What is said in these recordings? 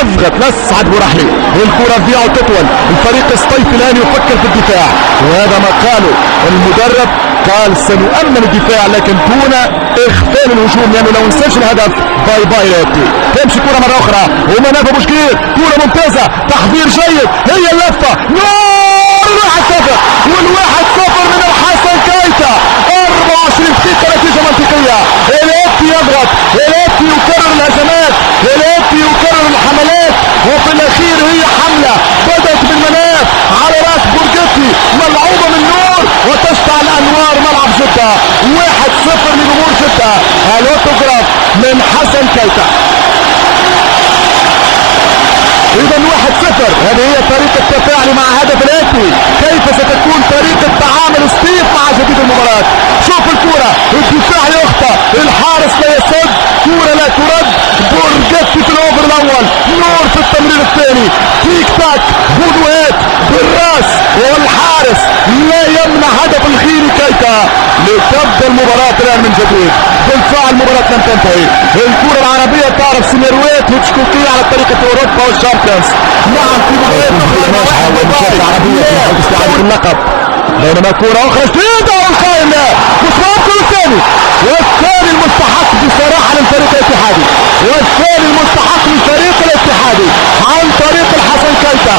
اضغط لسعد بورحلي، والكرة تضيع وتطول. الفريق الصيفي الان يفكر في الدفاع، وهذا ما قاله المدرب، قال سنؤمن الدفاع لكن دون اخفال الهجوم، لانه لو نسجل الهدف باي باي ياتي. تمشي كرة مرة اخرى ومناف بوشكير، كرة ممتازة، تحضير جيد، هي اللفة نور 1-0 وال1-0 من الحسن كايتا. 24 دقيقة نتيجة منطقية. الاتي يضغط، الاتي يكرر الهجمات، الاتي يكرر الحملات، وفي الاخير هي حملة بدأت من مناف على راس بورجيتي، ملعوبة من نور وتشتعل انوار ملعب جدة. 1-0 لجمهور جدة. الاوتوغراف من حسن كايتا. اذا 1-0. هذه هي طريقة التفاعل مع هدف الاتي. كيف ستكون طريقة تعامل ستيف مع جديد المباراة؟ شوف الكرة، الدفاع يخطأ، الحارس لا يصد، كرة لا ترد، بورجيتي في الاوفر الاول، نور في التمرير الثاني، تيك تاك، غدوات بالراس، والحارس لا يمنع هدف الخيري كايتا. لتبدا المباراة الان من جديد. بالفعل المباراة لم تنتهي. الكرة العربية تعرف سينيرويت وتشكوكية على طريقة اوروبا والشامبيونز. نعم في مباراة العربية في استعادة اللقب. بينما كرة اخرى جديدة والقائم مش ممكن والثاني المستحق بصراحة للفريق الاتحادي، والثاني المستحق للفريق الاتحادي عن طريق الحسن كايتا.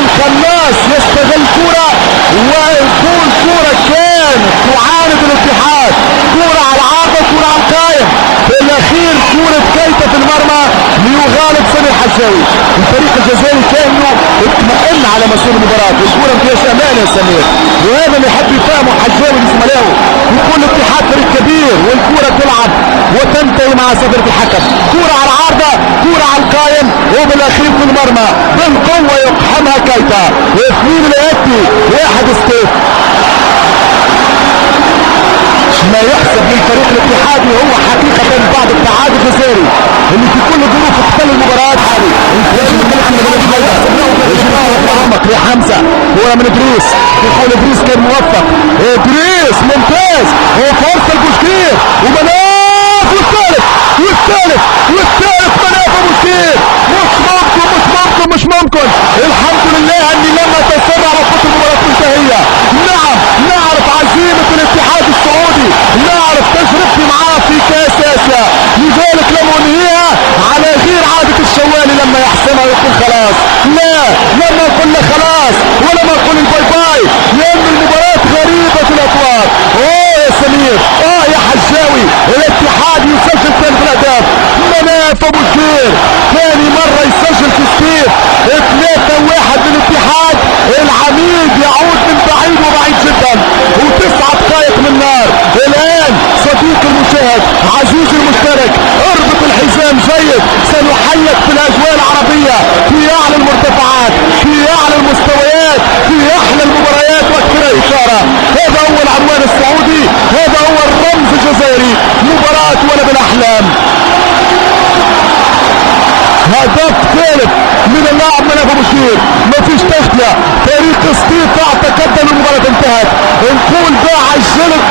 الخناس يستغل كرة ويكون كرة كان تعاند الاتحاد، كرة على العارضة، كرة على القائم، في الاخير كرة كايتا في المرمى ليغالب سمير حجاوي. الفريق الجزائري كانه اطمئن على مسؤول المباراة، الكرة ما فيهاش امان يا سمير، وهذا اللي يحب يفهمه حجاوي لزملائه. يكون الاتحاد فريق كبير والكرة تلعب وتنتهي مع سفرة الحكم، كرة على العارضة، كرة على القائم، وبالاخير في المرمى بالقوة يقحمها كايتا. 2 الاتي 1 ستيف. ما يحسب للفريق الاتحادي هو حقيقة بعد التعادل الجزائري اللي في كل ظروف اختل المباراة هذه. حمزة كرة من ادريس، دخول ادريس كان موفق، ادريس ممتاز، وفرصة لبوشكير ومناف، والثالث مناف بوشكير. مش ممكن. الحمد لله اني لم اتسرع وقت المباراة منتهية. نعم نعرف عزيمة الاتحاد السعودي، نعرف تجربتي معاه في كاس اسيا، لذلك لم انهيها على غير عادة الشوالي لما يحسمها ويقول خلاص. لا، لم اقل له خلاص ولم اقل الباي باي، لان المباراة غريبة الاطوار. يا سمير، يا حجاوي، الاتحاد يسجل ثاني في الاهداف. مناف بوشكير ثاني مرة يسجل في ستيف. 3-1 للاتحاد. العميد يعود من بعيد وبعيد جدا، و9 دقائق من نار. الان صديق المشاهد عزيزي المشترك، اربط الحزام جيد، سنحيك في الاجواء العربية، في اعلى المرتفعات، في اعلى المستويات، في احلى المباريات واكثر اشارة. هذا هو العنوان السعودي، هذا هو الرمز الجزائري. مباراة ولد الاحلام. هدف ثالث من اللاعب مناف بوشكير، مفيش تغطية، فريق ستيف تقدم، المباراة انتهت. نقول بقى عجلت